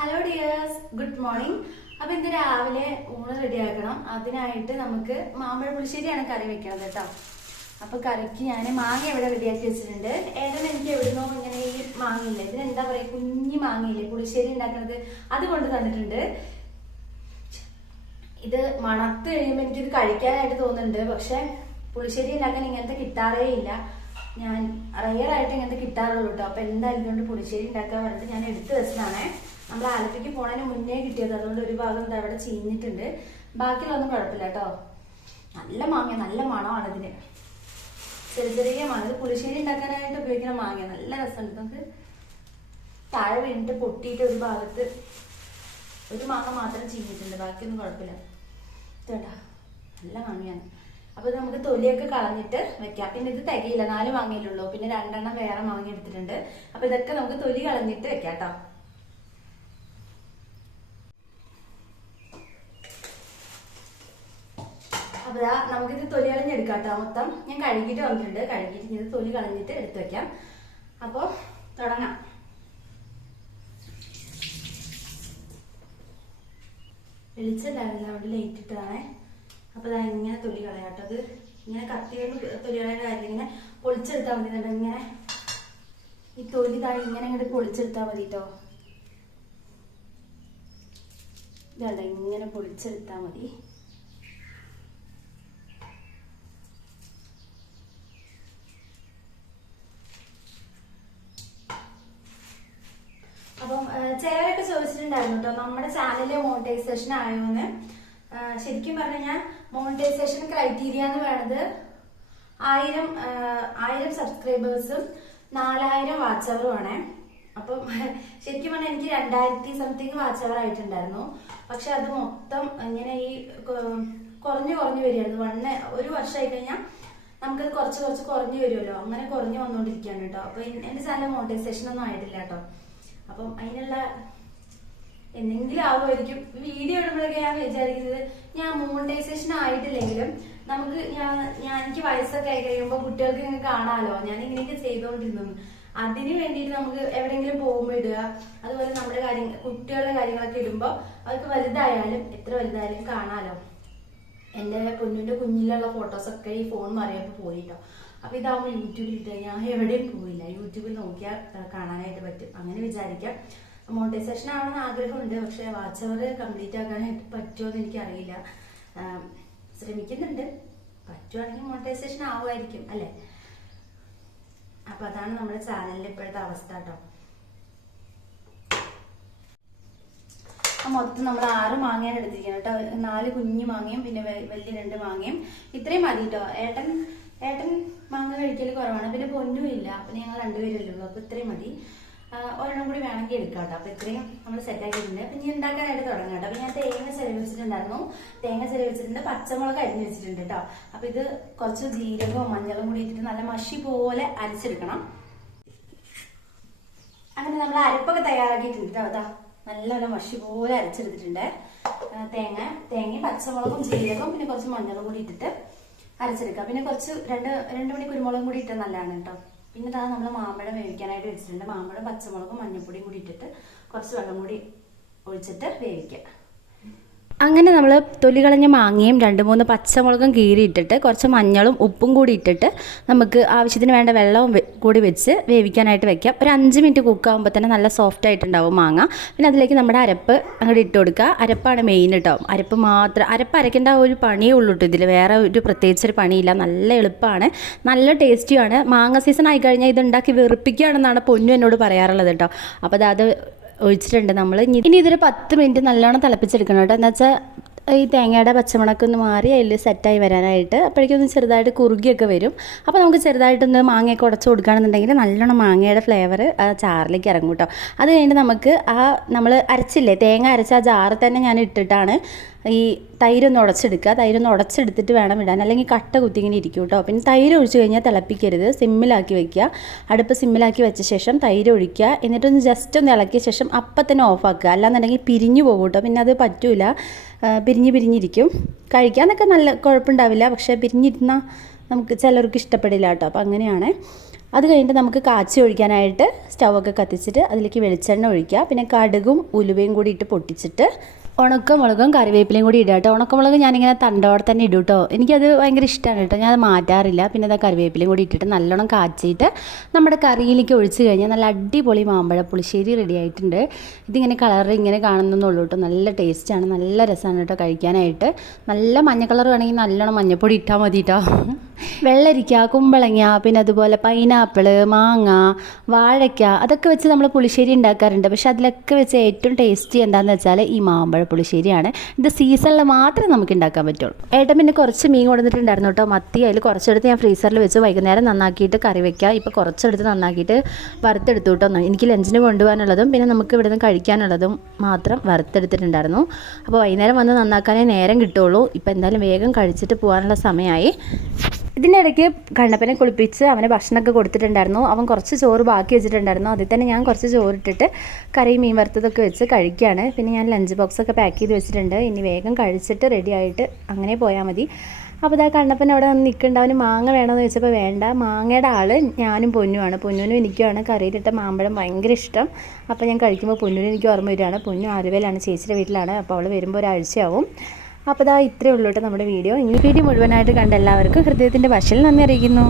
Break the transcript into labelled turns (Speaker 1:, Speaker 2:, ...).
Speaker 1: Hello dears good morning അപ്പൊ ഇന്ന് രാവിലെ ഊണ് റെഡിയാക്കണം അതിനായിട്ട് നമുക്ക് മാമ്പഴ പുളിശ്ശേരിയാണ് കറി വെക്കുന്നത് കേട്ടോ. അപ്പൊ കറിക്ക് ഞാൻ മാങ്ങ ഇവിടെ റെഡിയാക്കി വെച്ചിട്ടുണ്ട്. ഏട്ടൻ എനിക്ക് എവിടുന്നോ ഇങ്ങനെ ഈ മാങ്ങയില്ല? ഇതിന് എന്താ പറയാ? കുഞ്ഞി മാങ്ങയില്ലേ? പുളിശ്ശേരി ഉണ്ടാക്കുന്നത് അത് കൊണ്ട് തന്നിട്ടുണ്ട്. ഇത് മണത്ത് കഴിയുമ്പോൾ എനിക്കിത് കഴിക്കാനായിട്ട് തോന്നുന്നുണ്ട്. പക്ഷെ പുളിശ്ശേരി ഉണ്ടാക്കാൻ ഇങ്ങനത്തെ കിട്ടാറേ ഇല്ല. ഞാൻ റയറായിട്ട് ഇങ്ങനത്തെ കിട്ടാറുള്ളൂ കേട്ടോ. അപ്പൊ എന്തായാലും പുളിശ്ശേരി ഉണ്ടാക്കാൻ പറഞ്ഞിട്ട് ഞാൻ എടുത്തു വെച്ചതാണേ. നമ്മൾ ആലപ്പിക്ക് പോണതിന് മുന്നേ കിട്ടിയത്. അതുകൊണ്ട് ഒരു ഭാഗം എന്താ ഇവിടെ ചീഞ്ഞിട്ടുണ്ട്. ബാക്കിയുള്ളതൊന്നും കുഴപ്പമില്ല കേട്ടോ. നല്ല മാങ്ങ നല്ല മണമാണ് ഇതിന്. ചെറിയ ചെറിയ മാങ്ങ ഇത് പുളിശ്ശേരി ഉണ്ടാക്കാനായിട്ട് ഉപയോഗിക്കുന്ന മാങ്ങ നല്ല രസമുണ്ട്. നമുക്ക് താഴെ വീണിട്ട് പൊട്ടിയിട്ട് ഒരു ഭാഗത്ത് ഒരു മാങ്ങ മാത്രം ചീഞ്ഞിട്ടുണ്ട്. ബാക്കിയൊന്നും കുഴപ്പമില്ല. ഇതേട്ടാ നല്ല മാങ്ങയാണ്. അപ്പൊ ഇത് നമുക്ക് തൊലിയൊക്കെ കളഞ്ഞിട്ട് വെക്കാം. പിന്നെ ഇത് തികയില്ല. നാല് മാങ്ങയിലുള്ളൂ പിന്നെ രണ്ടെണ്ണം വേറെ മാങ്ങ എടുത്തിട്ടുണ്ട്. അപ്പൊ ഇതൊക്കെ നമുക്ക് തൊലി കളഞ്ഞിട്ട് വെക്കാം കേട്ടോ. അപ്പൊ നമുക്കിത് തൊലി കളഞ്ഞെടുക്കാം കേട്ടോ മൊത്തം ഞാൻ കഴുകിയിട്ട് വന്നിട്ടുണ്ട്. കഴുകിയിട്ട് ഇങ്ങനെ തൊലി കളഞ്ഞിട്ട് എടുത്തു വെക്കാം. അപ്പൊ തുടങ്ങാം. വെളിച്ചല്ലായിരുന്നു. അവിടെ ലൈറ്റ് ഇട്ടതാണേ. അപ്പൊ ഇതാ ഇങ്ങനെ തൊലി കളയാട്ടോ. അത് ഇങ്ങനെ കത്തി കൊണ്ട് തൊലി കളയേണ്ട കാര്യം ഇങ്ങനെ പൊളിച്ചെടുത്താൽ മതി. കേട്ടോ ഇങ്ങനെ ഈ തൊലി ഇതാ ഇങ്ങനെ ഇങ്ങോട്ട് പൊളിച്ചെടുത്താൽ മതി കേട്ടോ ഇങ്ങനെ പൊളിച്ചെടുത്താൽ മതി അപ്പം ആ, ചോദിച്ചിട്ടുണ്ടായിരുന്നു കേട്ടോ നമ്മുടെ ചാനലിലെ മോണിറ്റൈസേഷൻ ആയോന്ന്. ശരിക്കും പറഞ്ഞു കഴിഞ്ഞാൽ മോണിറ്റൈസേഷൻ ക്രൈറ്റീരിയ എന്ന് വേണത് ആയിരം ആയിരം സബ്സ്ക്രൈബേഴ്സും നാലായിരം വാച്ച് ആണ്. അപ്പം ശരിക്കും പറഞ്ഞാൽ എനിക്ക് രണ്ടായിരത്തി സംതിങ് വാച്ച് അവർ ആയിട്ടുണ്ടായിരുന്നു. പക്ഷെ അത് മൊത്തം ഇങ്ങനെ ഈ കുറഞ്ഞു കുറഞ്ഞു വരികയായിരുന്നു. വണ്ണ് ഒരു വർഷമായി കഴിഞ്ഞാൽ നമുക്ക് കുറച്ച് കുറച്ച് കുറഞ്ഞു വരുമല്ലോ അങ്ങനെ കുറഞ്ഞു വന്നുകൊണ്ടിരിക്കുകയാണ് കേട്ടോ അപ്പൊ എന്റെ ചാനൽ മോണിറ്റൈസേഷൻ ഒന്നും ആയിട്ടില്ല കേട്ടോ അപ്പം അതിനുള്ള എന്തെങ്കിലും ആവുമായിരിക്കും. വീഡിയോ ഇടുമ്പോഴൊക്കെ ഞാൻ വിചാരിക്കുന്നത് ഞാൻ മോണിറ്റൈസേഷൻ ആയിട്ടില്ലെങ്കിലും നമുക്ക് ഞാൻ ഞാൻ എനിക്ക് വയസ്സൊക്കെ ആയി കഴിയുമ്പോൾ കുട്ടികൾക്ക് ഇങ്ങനെ കാണാമല്ലോ ഞാൻ ഇങ്ങനെയൊക്കെ ചെയ്തുകൊണ്ടിരുന്നു അതിന് വേണ്ടിയിട്ട് നമുക്ക് എവിടെയെങ്കിലും പോകുമ്പോൾ ഇടുക. അതുപോലെ നമ്മുടെ കാര്യങ്ങൾ കുട്ടികളുടെ കാര്യങ്ങളൊക്കെ ഇടുമ്പോൾ അവർക്ക് വലുതായാലും എത്ര വലുതായാലും കാണാമല്ലോ എന്റെ പൊന്നുവിന്റെ കുഞ്ഞിലുള്ള ഫോട്ടോസൊക്കെ ഈ ഫോൺ മറിയപ്പോൾ പോയിട്ടോ. അപ്പൊ ഇതാവുമ്പോൾ യൂട്യൂബിൽ ഇട്ട് ഞാൻ എവിടെയും പോയില്ല യൂട്യൂബിൽ നോക്കിയാൽ കാണാനായിട്ട് പറ്റും. അങ്ങനെ വിചാരിക്കാം. മോണിറ്റൈസേഷൻ ആവണമെന്ന് ആഗ്രഹമുണ്ട്. പക്ഷെ വാച്ച് അവർ കംപ്ലീറ്റ് ആക്കാനായിട്ട് പറ്റുമോ എന്ന് എനിക്കറിയില്ല ശ്രമിക്കുന്നുണ്ട്. പറ്റുവാണെങ്കിൽ മോണിറ്റൈസേഷൻ ആവുമായിരിക്കും അല്ലേ? അപ്പൊ അതാണ് നമ്മുടെ ചാനലിന്റെ ഇപ്പോഴത്തെ അവസ്ഥ കേട്ടോ. മൊത്തം നമ്മൾ ആറ് മാങ്ങയാണ് എടുത്തിരിക്കുന്നത് കേട്ടോ. നാല് കുഞ്ഞു മാങ്ങയും പിന്നെ വലിയ രണ്ട് മാങ്ങയും. ഇത്രയും മതി കേട്ടോ. ഏട്ടൻ ഏട്ടൻ മാങ്ങ കഴിക്കൽ കുറവാണ്. പിന്നെ പൊന്നും ഇല്ല. പിന്നെ ഞങ്ങൾ രണ്ടുപേരല്ലേ ഉള്ളൂ. അപ്പൊ ഇത്രയും മതി. ഒരെണ്ണം കൂടി വേണമെങ്കിൽ എടുക്കാം കേട്ടോ. അപ്പൊ ഇത്രയും നമ്മൾ സെറ്റ് ആക്കിയിട്ടുണ്ട്. അപ്പൊ ഇനി ഉണ്ടാക്കാനായിട്ട് തുടങ്ങാം കേട്ടോ. അപ്പൊ ഞാൻ തേങ്ങ ചെലവ് വെച്ചിട്ടുണ്ടായിരുന്നു തേങ്ങ ചെലവ് വെച്ചിട്ടുണ്ട് പച്ചമുളക് അരിഞ്ഞ് വെച്ചിട്ടുണ്ട് കേട്ടോ. അപ്പൊ ഇത് കുറച്ച് ജീരകവും മഞ്ഞളും കൂടി ഇട്ടിട്ട് നല്ല മഷി പോലെ അരച്ചെടുക്കണം. അങ്ങനെ നമ്മൾ അരപ്പൊക്കെ തയ്യാറാക്കിയിട്ടുണ്ട് കേട്ടോ. അതാ നല്ല നല്ല മഷി പോലെ അരച്ചെടുത്തിട്ടുണ്ട്. തേങ്ങ തേങ്ങ തേങ്ങയും പച്ചമുളകും ജീരകവും പിന്നെ കുറച്ച് മഞ്ഞളും കൂടി ഇട്ടിട്ട് അരച്ചെടുക്കുക പിന്നെ കുറച്ച് രണ്ട് രണ്ട് മണി കുരുമുളകും കൂടി ഇട്ടാൽ നല്ലതാണ് കേട്ടോ. പിന്നെ ഇതാ നമ്മൾ മാമ്പഴം വേവിക്കാനായിട്ട് വെച്ചിട്ടുണ്ട്. മാമ്പഴം പച്ചമുളകും മഞ്ഞൾപ്പൊടിയും കൂടി ഇട്ടിട്ട് കുറച്ച് വെള്ളം കൂടി ഒഴിച്ചിട്ട് വേവിക്കുക.
Speaker 2: അങ്ങനെ നമ്മൾ തൊലി കളഞ്ഞ മാങ്ങയും രണ്ട് മൂന്ന് പച്ചമുളകും കീറി ഇട്ടിട്ട് കുറച്ച് മഞ്ഞളും ഉപ്പും കൂടി ഇട്ടിട്ട് നമുക്ക് ആവശ്യത്തിന് വേണ്ട വെള്ളവും കൂടി വെച്ച് വേവിക്കാനായിട്ട് വെക്കാം. ഒരു അഞ്ച് മിനിറ്റ് കുക്കാകുമ്പോൾ തന്നെ നല്ല സോഫ്റ്റ് ആയിട്ടുണ്ടാവും മാങ്ങ. പിന്നെ അതിലേക്ക് നമ്മുടെ അരപ്പ് അങ്ങോട്ട് ഇട്ട് കൊടുക്കുക അരപ്പാണ് മെയിൻ കേട്ടോ അരപ്പ് മാത്രം അരപ്പ് അരയ്ക്കേണ്ട ഒരു പണിയേ ഉള്ളൂ കേട്ടോ ഇതിൽ വേറെ ഒരു പ്രത്യേകിച്ച് ഒരു പണിയില്ല. നല്ല എളുപ്പമാണ് നല്ല ടേസ്റ്റിയാണ് മാങ്ങ സീസൺ ആയി കഴിഞ്ഞാൽ ഇത് ഉണ്ടാക്കി വെറുപ്പിക്കുകയാണെന്നാണ് പൊന്നു എന്നോട് പറയാറുള്ളത് കേട്ടോ അപ്പോൾ അത് ഒഴിച്ചിട്ടുണ്ട്. നമ്മൾ ഇനി ഇതൊരു പത്ത് മിനിറ്റ് നല്ലോണം തിളപ്പിച്ചെടുക്കണം കേട്ടോ. എന്താ വെച്ചാൽ ഈ തേങ്ങയുടെ പച്ചമുളകൊക്കെ ഒന്ന് മാറി അതിൽ സെറ്റായി വരാനായിട്ട് അപ്പോഴേക്കും ഒന്ന് ചെറുതായിട്ട് കുറുകിയൊക്കെ വരും. അപ്പോൾ നമുക്ക് ചെറുതായിട്ടൊന്ന് മാങ്ങയൊക്കെ ഉടച്ച് കൊടുക്കുകയാണെന്നുണ്ടെങ്കിൽ നല്ലോണം മാങ്ങയുടെ ഫ്ലേവർ ആ ചാറിലേക്ക് ഇറങ്ങും കേട്ടോ. അത് കഴിഞ്ഞിട്ട് നമുക്ക് ആ നമ്മൾ അരച്ചില്ലേ തേങ്ങ അരച്ച ആ ജാറിൽ തന്നെ ഞാൻ ഇട്ടിട്ടാണ് ഈ തൈരൊന്ന് ഉടച്ചെടുക്കുക. തൈരൊന്ന് ഉടച്ചെടുത്തിട്ട് വേണം ഇടാൻ. അല്ലെങ്കിൽ കട്ട കുത്തി ഇങ്ങനെ ഇരിക്കും കേട്ടോ പിന്നെ തൈര് ഒഴിച്ച് കഴിഞ്ഞാൽ തിളപ്പിക്കരുത്. സിമ്മിലാക്കി വെക്കുക. അടുപ്പ് സിമ്മിലാക്കി വെച്ച ശേഷം തൈര് ഒഴിക്കുക. എന്നിട്ടൊന്ന് ജസ്റ്റ് ഒന്ന് ഇളക്കിയ ശേഷം അപ്പം തന്നെ ഓഫാക്കുക അല്ലാന്നുണ്ടെങ്കിൽ പിരിഞ്ഞു പോകും കേട്ടോ പിന്നെ അത് പറ്റൂല. പിരിഞ്ഞ് പിരിഞ്ഞിരിക്കും. കഴിക്കാനൊക്കെ നല്ല കുഴപ്പമുണ്ടാവില്ല. പക്ഷേ പിരിഞ്ഞിരുന്നാൽ നമുക്ക് ചിലർക്ക് ഇഷ്ടപ്പെടില്ല കേട്ടോ അപ്പോൾ അങ്ങനെയാണ്. അത് കഴിഞ്ഞിട്ട് നമുക്ക് കാച്ചി ഒഴിക്കാനായിട്ട് സ്റ്റൗ ഒക്കെ കത്തിച്ചിട്ട് അതിലേക്ക് വെളിച്ചെണ്ണ ഒഴിക്കുക. പിന്നെ കടുകും ഉലുവയും കൂടി ഇട്ട് പൊട്ടിച്ചിട്ട് ഉണക്കമുളകും കറിവേപ്പിലയും കൂടി ഇടുക കേട്ടോ. ഉണക്കമുളക് ഞാനിങ്ങനെ തണ്ടോടെ തന്നെ ഇടും കേട്ടോ. എനിക്കത് ഭയങ്കര ഇഷ്ടമാണ് കേട്ടോ. ഞാൻ അത് മാറ്റാറില്ല. പിന്നെ അത് കറിവേപ്പിലയും കൂടി ഇട്ടിട്ട് നല്ലോണം കാച്ചിയിട്ട് നമ്മുടെ കറിയിലേക്ക് ഒഴിച്ച് കഴിഞ്ഞാൽ നല്ല അടിപൊളി മാമ്പഴ പുളിശ്ശേരി റെഡി ആയിട്ടുണ്ട്. ഇതിങ്ങനെ കളർ ഇങ്ങനെ കാണുന്നുള്ളൂ കേട്ടോ. നല്ല ടേസ്റ്റാണ് നല്ല രസമാണ് കേട്ടോ കഴിക്കാനായിട്ട്. നല്ല മഞ്ഞ കളർ വേണമെങ്കിൽ നല്ലോണം മഞ്ഞപ്പൊടി ഇട്ടാൽ മതി കേട്ടോ. വെള്ളരിക്ക കുമ്പളങ്ങ പിന്നെ അതുപോലെ പൈനാപ്പിൾ മാങ്ങ വാഴയ്ക്ക അതൊക്കെ വെച്ച് നമ്മൾ പുളിശ്ശേരി ഉണ്ടാക്കാറുണ്ട്. പക്ഷെ അതിലൊക്കെ വെച്ച് ഏറ്റവും ടേസ്റ്റി എന്താണെന്ന് വെച്ചാൽ ഈ മാമ്പഴ പുളിശ്ശേരിയാണ്. ഇത് സീസണിൽ മാത്രമേ നമുക്ക് ഉണ്ടാക്കാൻ പറ്റുള്ളൂ. ഏട്ടൻ പിന്നെ കുറച്ച് മീൻ കൊടുത്തിട്ടുണ്ടായിരുന്നു കേട്ടോ മത്തി. അതിൽ കുറച്ചെടുത്ത് ഞാൻ ഫ്രീസറിൽ വെച്ച് വൈകുന്നേരം നന്നാക്കിയിട്ട് കറി വെക്കുക ഇപ്പോൾ കുറച്ചെടുത്ത് നന്നാക്കിയിട്ട് വറുത്തെടുത്തു കേട്ടോ. എനിക്ക് ലഞ്ചിന് കൊണ്ടുപോകാനുള്ളതും പിന്നെ നമുക്ക് ഇവിടെ നിന്ന് കഴിക്കാനുള്ളതും മാത്രം വറുത്തെടുത്തിട്ടുണ്ടായിരുന്നു. അപ്പോൾ വൈകുന്നേരം വന്ന് നന്നാക്കാനേ നേരം കിട്ടുള്ളൂ. ഇപ്പോൾ എന്തായാലും വേഗം കഴിച്ചിട്ട് പോകാനുള്ള സമയമായി. ഇതിന്റെ ഇടയ്ക്ക് കണ്ണപ്പനെ കുളിപ്പിച്ച് അവന് ഭക്ഷണമൊക്കെ കൊടുത്തിട്ടുണ്ടായിരുന്നു. അവൻ കുറച്ച് ചോറ് ബാക്കി വെച്ചിട്ടുണ്ടായിരുന്നു. അതിൽ തന്നെ ഞാൻ കുറച്ച് ചോറിട്ടിട്ട് കറി മീൻ വറുത്തതൊക്കെ വെച്ച് കഴിക്കുകയാണ്. പിന്നെ ഞാൻ ലഞ്ച് ബോക്സൊക്കെ പാക്ക് ചെയ്ത് വെച്ചിട്ടുണ്ട്. ഇനി വേഗം കഴിച്ചിട്ട് റെഡി ആയിട്ട് അങ്ങനെ പോയാൽ മതി. അപ്പോൾ ഇതാ കണ്ണപ്പൻ അവിടെ വന്ന് നിൽക്കുന്നുണ്ട്. അവന് മാങ്ങ വേണമെന്ന് ചോദിച്ചപ്പോൾ വേണ്ട. മാങ്ങയുടെ ആൾ ഞാനും പൊന്നുമാണ് പൊന്നുവിനും എനിക്കുമാണ് കറിയിലിട്ട മാമ്പഴം ഭയങ്കര ഇഷ്ടം. അപ്പോൾ ഞാൻ കഴിക്കുമ്പോൾ പൊന്നുവിനും എനിക്ക് ഓർമ്മ വരികയാണ്. പൊന്നു ആലുവയിലാണ് ചേച്ചിയുടെ വീട്ടിലാണ്. അപ്പോൾ അവൾ വരുമ്പോൾ ഒരാഴ്ചയാവും. അപ്പോൾ ഇതാ ഇത്രയേ ഉള്ളൂ കേട്ടോ നമ്മുടെ വീഡിയോ. ഇനി വീഡിയോ മുഴുവനായിട്ട് കണ്ട എല്ലാവർക്കും ഹൃദയത്തിന്റെ ഭാഷയിൽ നന്ദി അറിയിക്കുന്നു.